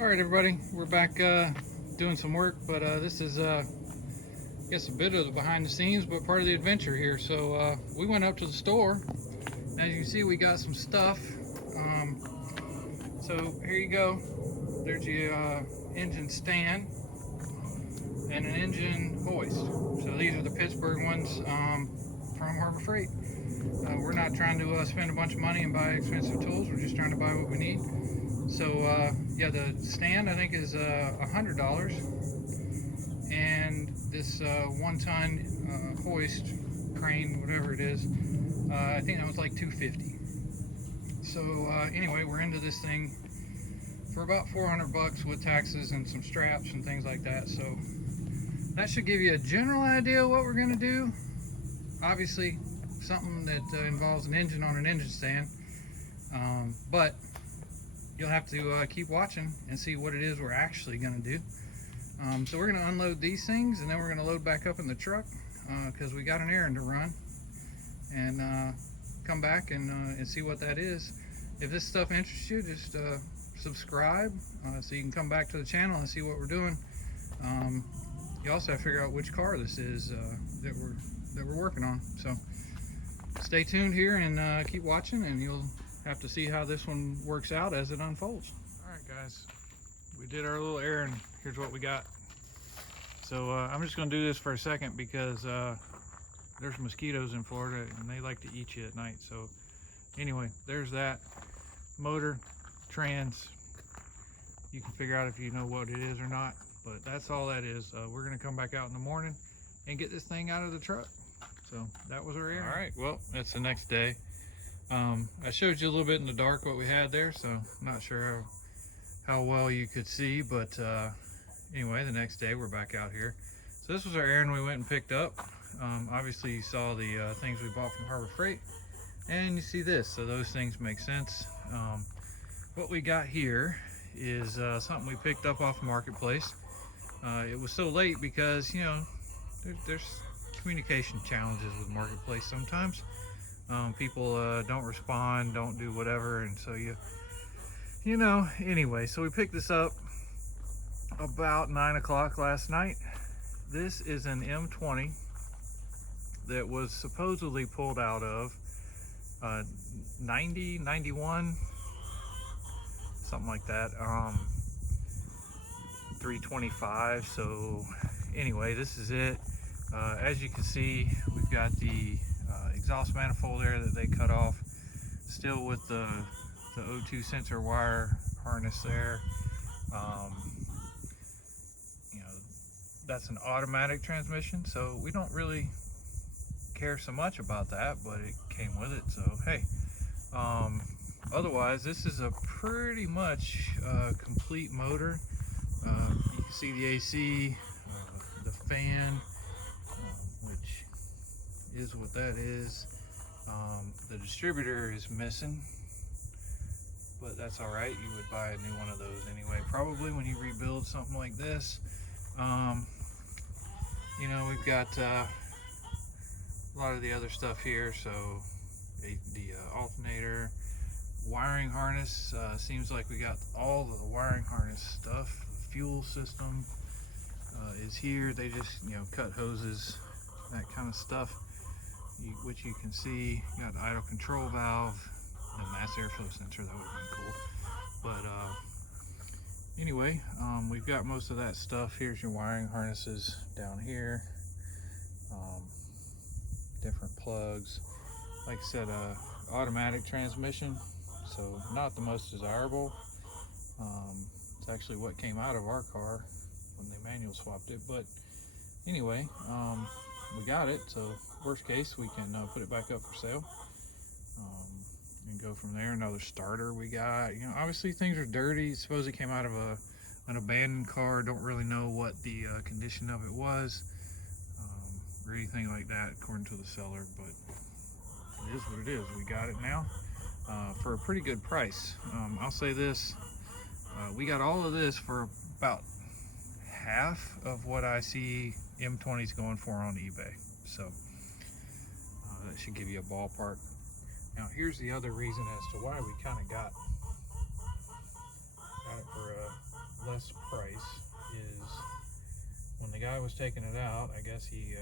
All right, everybody, we're back doing some work, but this is, I guess, a bit of the behind the scenes, but part of the adventure here. So we went up to the store. As you can see, we got some stuff. So here you go. There's your engine stand and an engine hoist. So these are the Pittsburgh ones from Harbor Freight. We're not trying to spend a bunch of money and buy expensive tools. We're just trying to buy what we need. So yeah, the stand I think is $100, and this 1-ton hoist crane, whatever it is, I think that was like $250. So anyway, we're into this thing for about $400 with taxes and some straps and things like that. So that should give you a general idea of what we're going to do. Obviously, something that involves an engine on an engine stand, but you'll have to keep watching and see what it is we're actually going to do. So we're going to unload these things, and then we're going to load back up in the truck because we got an errand to run, and come back and see what that is. If this stuff interests you, just subscribe so you can come back to the channel and see what we're doing. You also have to figure out which car this is that we're working on. So stay tuned here and keep watching, and you'll have to see how this one works out as it unfolds. All right, guys, we did our little errand. Here's what we got. So I'm just going to do this for a second because there's mosquitoes in Florida and they like to eat you at night. So anyway, there's that motor, trans. You can figure out if you know what it is or not, but that's all that is. We're going to come back out in the morning and get this thing out of the truck. So that was our errand. All right, well, it's the next day. I showed you a little bit in the dark what we had there, so I'm not sure how well you could see, but anyway, the next day we're back out here. So this was our errand we went and picked up. Obviously you saw the things we bought from Harbor Freight, and you see this, so those things make sense. What we got here is something we picked up off Marketplace. It was so late because, you know, there's communication challenges with Marketplace sometimes. People don't respond, don't do whatever, and so you know, anyway, so we picked this up about 9 o'clock last night. This is an M20 that was supposedly pulled out of 90, 91, something like that, 325. So anyway, this is it. As you can see, we've got the exhaust manifold there that they cut off, still with the O2 sensor wire harness there. You know, that's an automatic transmission, so we don't really care so much about that, but it came with it, so hey. Otherwise, this is a pretty much complete motor. You can see the AC, the fan, which is what that is. The distributor is missing, but that's all right. You would buy a new one of those anyway, probably when you rebuild something like this. You know, we've got a lot of the other stuff here. So the alternator, wiring harness, seems like we got all of the wiring harness stuff. The fuel system is here. They just, you know, cut hoses, that kind of stuff, which you can see. You got the idle control valve, the mass airflow sensor. That would have been cool. But anyway, we've got most of that stuff. Here's your wiring harnesses down here, different plugs. Like I said, automatic transmission, so not the most desirable. It's actually what came out of our car when they manual swapped it, but anyway, we got it, so worst case we can put it back up for sale and go from there. Another starter we got. You know, obviously things are dirty. Suppose it came out of an abandoned car. Don't really know what the condition of it was or anything like that according to the seller, but it is what it is. We got it now for a pretty good price. I'll say this, we got all of this for about half of what I see M20s going for on eBay, so that should give you a ballpark. Now here's the other reason as to why we kind of got it for guy was taking it out, I guess he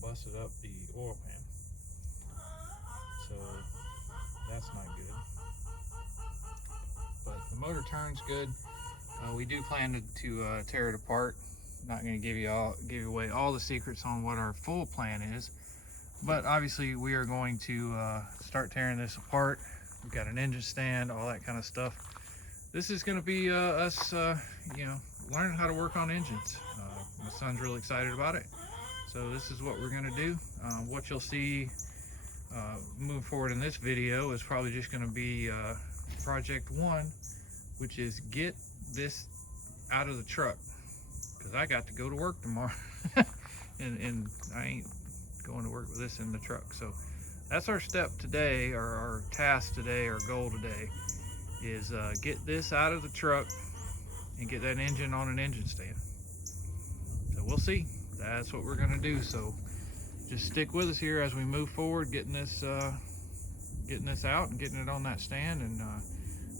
busted up the oil pan. So that's not good. But the motor turns good. We do plan to tear it apart. Not going to give away all the secrets on what our full plan is, but obviously we are going to start tearing this apart. We've got an engine stand, all that kind of stuff. This is going to be us, learning how to work on engines. My son's really excited about it, so this is what we're going to do. What you'll see moving forward in this video is probably just going to be project 1, which is get this out of the truck, because I got to go to work tomorrow and I ain't going to work with this in the truck. So that's our step today, or our task today, our goal today is get this out of the truck and get that engine on an engine stand. So we'll see. That's what we're going to do. So just stick with us here as we move forward, getting this out and getting it on that stand, and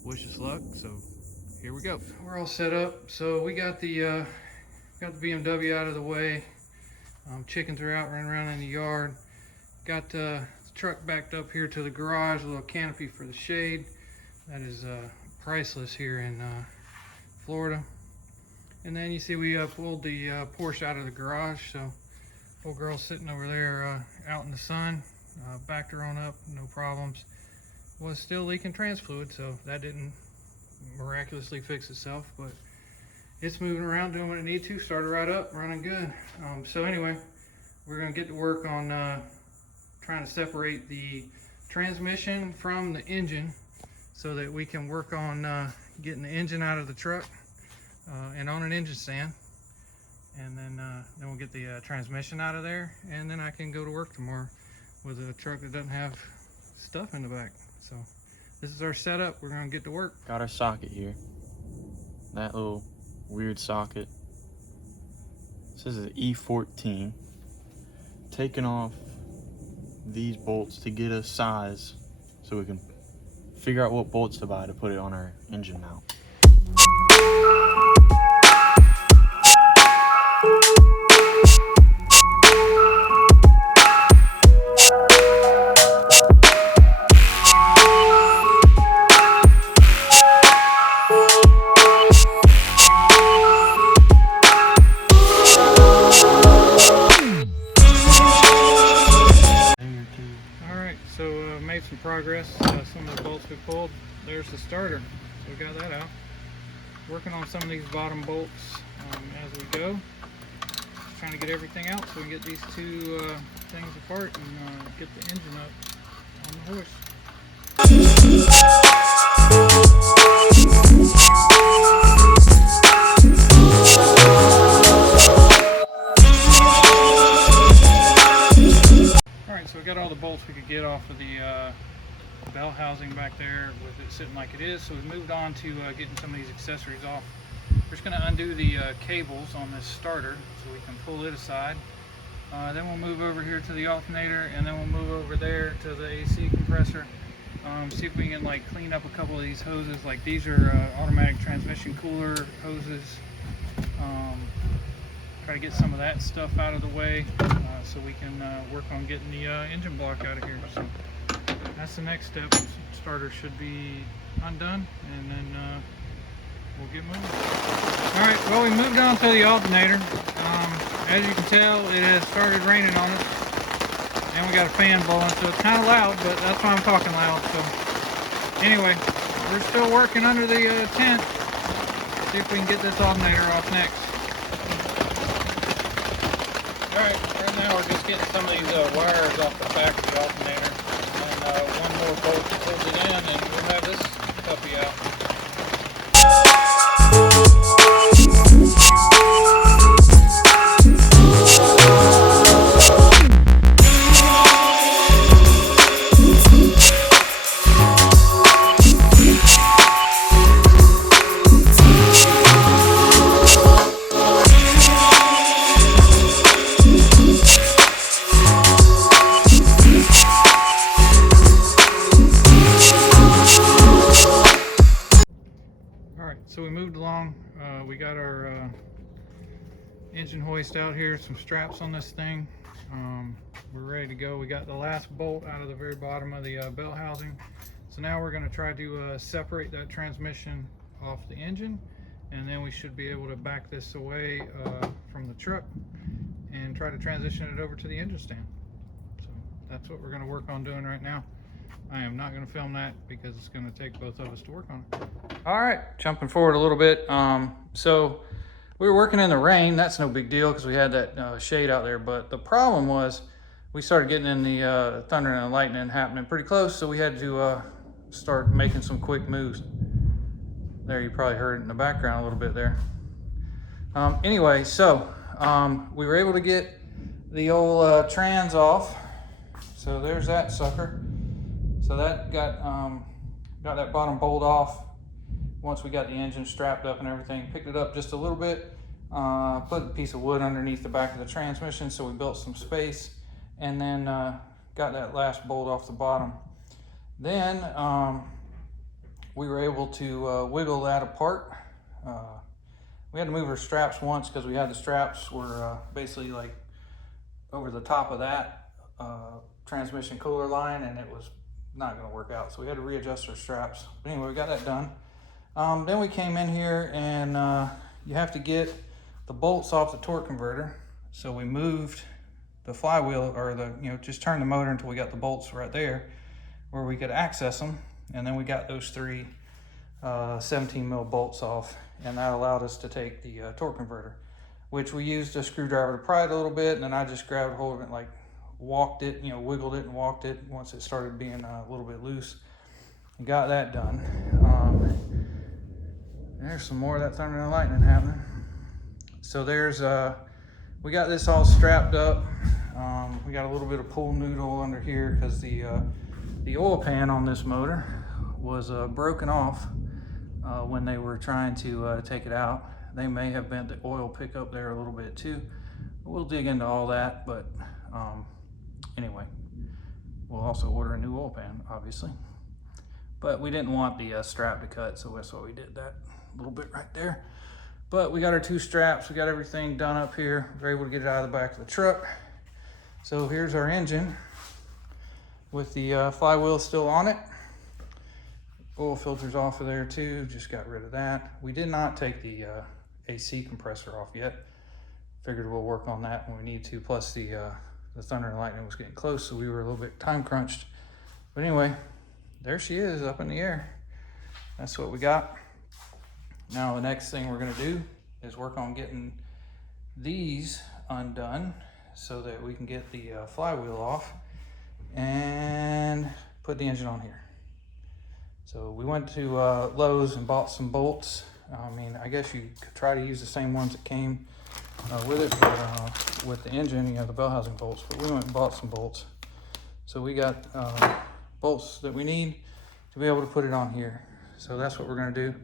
wish us luck. So here we go. We're all set up. So we got the BMW out of the way. Chickens are out running around in the yard. Got the truck backed up here to the garage, a little canopy for the shade. That is priceless here in Florida. And then you see we pulled the Porsche out of the garage. So old girl's sitting over there out in the sun. Backed her on up, no problems. Was still leaking trans fluid, so that didn't miraculously fix itself, but it's moving around, doing what it needs to. Started right up, running good. So anyway, we're gonna get to work on trying to separate the transmission from the engine so that we can work on getting the engine out of the truck and on an engine stand. And then we'll get the transmission out of there, and then I can go to work tomorrow with a truck that doesn't have stuff in the back. So this is our setup. We're gonna get to work. Got our socket here. That little weird socket. This is an E14. Taking off these bolts to get a size so we can figure out what bolts to buy to put it on our engine mount. Some progress. Some of the bolts we pulled. There's the starter, so we got that out. Working on some of these bottom bolts as we go. Just trying to get everything out so we can get these two things apart and get the engine up on the horse. So we got all the bolts we could get off of the bell housing back there with it sitting like it is. So we moved on to getting some of these accessories off. We're just going to undo the cables on this starter so we can pull it aside. Then we'll move over here to the alternator, and then we'll move over there to the AC compressor. See if we can like clean up a couple of these hoses. Like these are automatic transmission cooler hoses. Try to get some of that stuff out of the way so we can work on getting the engine block out of here. So that's the next step. The starter should be undone, and then we'll get moving. All right, well, we moved on to the alternator. As you can tell, it has started raining on us, and we got a fan blowing, so it's kind of loud, but that's why I'm talking loud. So anyway, we're still working under the tent. See if we can get this alternator off next. Alright, right now we're just getting some of these wires off the back of the alternator, and one more bolt holds it in, and we'll have this puppy out. So we moved along. We got our engine hoist out here, some straps on this thing. We're ready to go. We got the last bolt out of the very bottom of the belt housing. So now we're going to try to separate that transmission off the engine, and then we should be able to back this away from the truck and try to transition it over to the engine stand. So that's what we're going to work on doing right now. I am not going to film that because it's going to take both of us to work on it. All right, jumping forward a little bit. So we were working in the rain. That's no big deal because we had that shade out there. But the problem was we started getting in the thunder and the lightning happening pretty close. So we had to start making some quick moves. There, you probably heard it in the background a little bit there. Anyway, so we were able to get the old trans off. So there's that sucker. So that got that bottom bolt off once we got the engine strapped up and everything. Picked it up just a little bit, put a piece of wood underneath the back of the transmission so we built some space, and then got that last bolt off the bottom. Then we were able to wiggle that apart. We had to move our straps once because we had the straps were basically like over the top of that transmission cooler line, and it was not going to work out, so we had to readjust our straps. But anyway, we got that done. Then we came in here, and you have to get the bolts off the torque converter. So we moved the flywheel, or just turned the motor until we got the bolts right there where we could access them. And then we got those three 17 mil bolts off, and that allowed us to take the torque converter, which we used a screwdriver to pry it a little bit, and then I just grabbed hold of it, like walked it, wiggled it and walked it once it started being a little bit loose. And got that done. There's some more of that thunder and lightning happening. So there's we got this all strapped up. We got a little bit of pool noodle under here because the oil pan on this motor was broken off when they were trying to take it out. They may have bent the oil pickup there a little bit too. We'll dig into all that, but anyway, we'll also order a new oil pan, obviously. But we didn't want the strap to cut, so that's why we did that little bit right there. But we got our two straps, we got everything done up here. We were able to get it out of the back of the truck. So here's our engine with the flywheel still on it. Oil filter's off of there too, just got rid of that. We did not take the AC compressor off yet. Figured we'll work on that when we need to, plus the thunder and lightning was getting close, so we were a little bit time crunched. But anyway, there she is up in the air. That's what we got. Now the next thing we're gonna do is work on getting these undone so that we can get the flywheel off and put the engine on here. So we went to Lowe's and bought some bolts. I mean, I guess you could try to use the same ones that came with it, but with the engine, the bell housing bolts, but we went and bought some bolts. So we got bolts that we need to be able to put it on here. So that's what we're gonna do.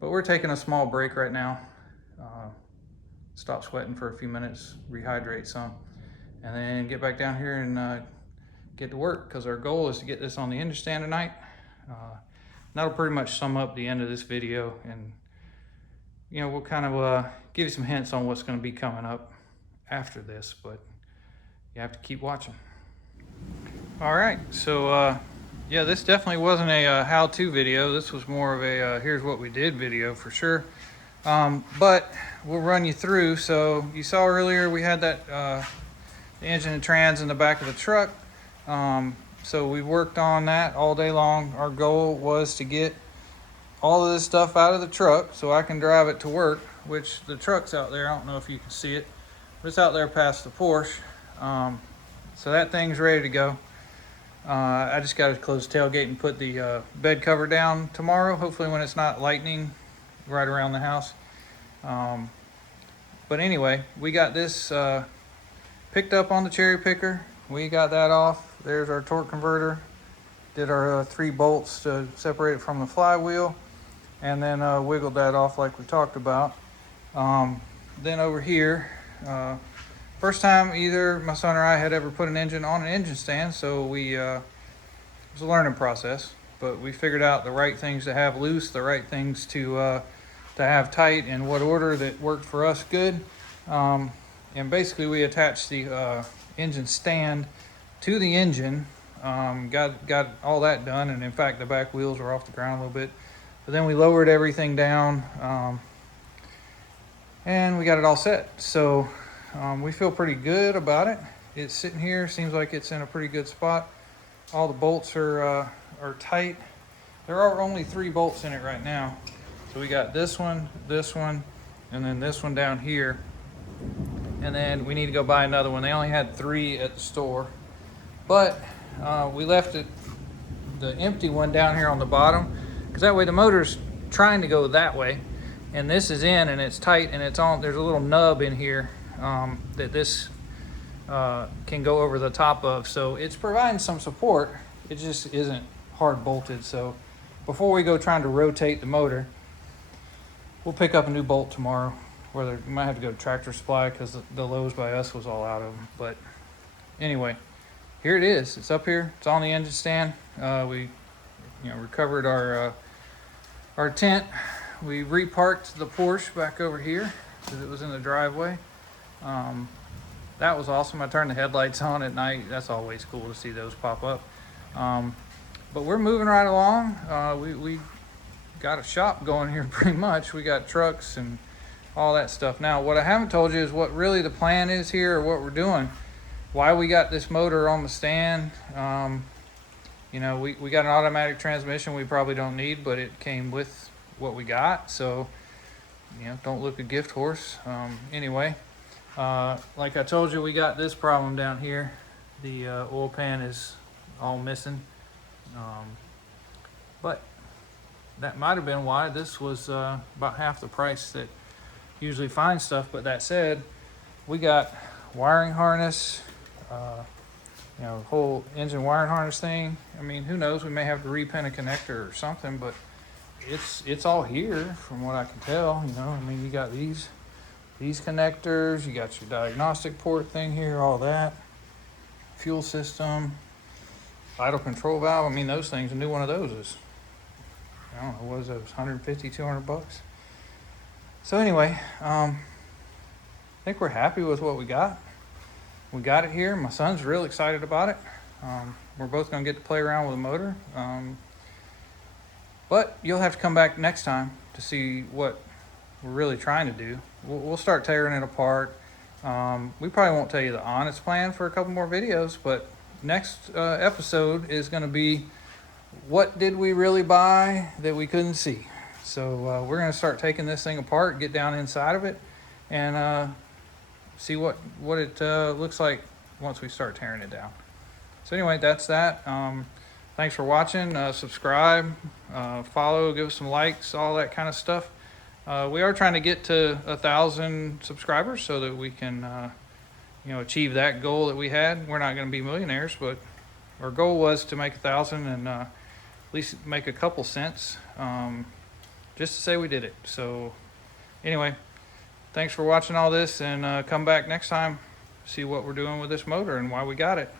But we're taking a small break right now. Stop sweating for a few minutes, rehydrate some, and then get back down here and get to work, because our goal is to get this on the engine stand tonight. That'll pretty much sum up the end of this video, and we'll kind of give you some hints on what's going to be coming up after this, but you have to keep watching. All right, so yeah, this definitely wasn't a how-to video. This was more of a here's what we did video for sure. But we'll run you through. So you saw earlier we had that the engine and trans in the back of the truck. So we worked on that all day long. Our goal was to get all of this stuff out of the truck so I can drive it to work, which the truck's out there. I don't know if you can see it, but it's out there past the Porsche. So that thing's ready to go. I just got to close the tailgate and put the bed cover down tomorrow, hopefully when it's not lightning right around the house. But anyway, we got this picked up on the cherry picker. We got that off. There's our torque converter. Did our 3 bolts to separate it from the flywheel, and then wiggled that off like we talked about. Then over here, first time either my son or I had ever put an engine on an engine stand, so it was a learning process, but we figured out the right things to have loose, the right things to have tight, in what order that worked for us good. And basically we attached the engine stand to the engine. Got all that done, and in fact the back wheels are off the ground a little bit. But then we lowered everything down, and we got it all set. So we feel pretty good about it. It's sitting here, seems like it's in a pretty good spot. All the bolts are tight. There are only 3 bolts in it right now. So we got this one, and then this one down here. And then we need to go buy another one. They only had 3 at the store. But we left the empty one down here on the bottom, because that way the motor's trying to go that way. And this is in and it's tight and it's on. There's a little nub in here that this can go over the top of. So it's providing some support. It just isn't hard bolted. So before we go trying to rotate the motor, we'll pick up a new bolt tomorrow. Whether we might have to go to Tractor Supply because the Lowe's by us was all out of them. But anyway, here it is. It's up here. It's on the engine stand. We recovered our tent. We reparked the Porsche back over here because it was in the driveway. That was awesome. I turned the headlights on at night. That's always cool to see those pop up. But we're moving right along. We got a shop going here pretty much. We got trucks and all that stuff. Now, what I haven't told you is what really the plan is here, or what we're doing. Why we got this motor on the stand. We got an automatic transmission we probably don't need, but it came with what we got. So, don't look a gift horse. Anyway, like I told you, we got this problem down here. The oil pan is all missing. But that might have been why this was about half the price that usually finds stuff. But that said, we got wiring harness, whole engine wiring harness thing. I mean, who knows, we may have to repin a connector or something, but it's all here from what I can tell. You got these connectors, you got your diagnostic port thing here, all that, fuel system, idle control valve. I mean, those things, a new one of those is, I don't know, what is those, 150, 200 bucks? So anyway, I think we're happy with what we got. We got it here. My son's real excited about it. We're both going to get to play around with the motor. But you'll have to come back next time to see what we're really trying to do. We'll start tearing it apart. We probably won't tell you the honest plan for a couple more videos, but next episode is going to be what did we really buy that we couldn't see. So we're going to start taking this thing apart, get down inside of it, and see what it looks like once we start tearing it down. So anyway, that's that. Thanks for watching. Subscribe, follow, give us some likes, all that kind of stuff. We are trying to get to 1,000 subscribers so that we can achieve that goal that we had. We're not going to be millionaires, but our goal was to make 1,000 and at least make a couple cents, just to say we did it. So anyway, thanks for watching all this, and come back next time, see what we're doing with this motor and why we got it.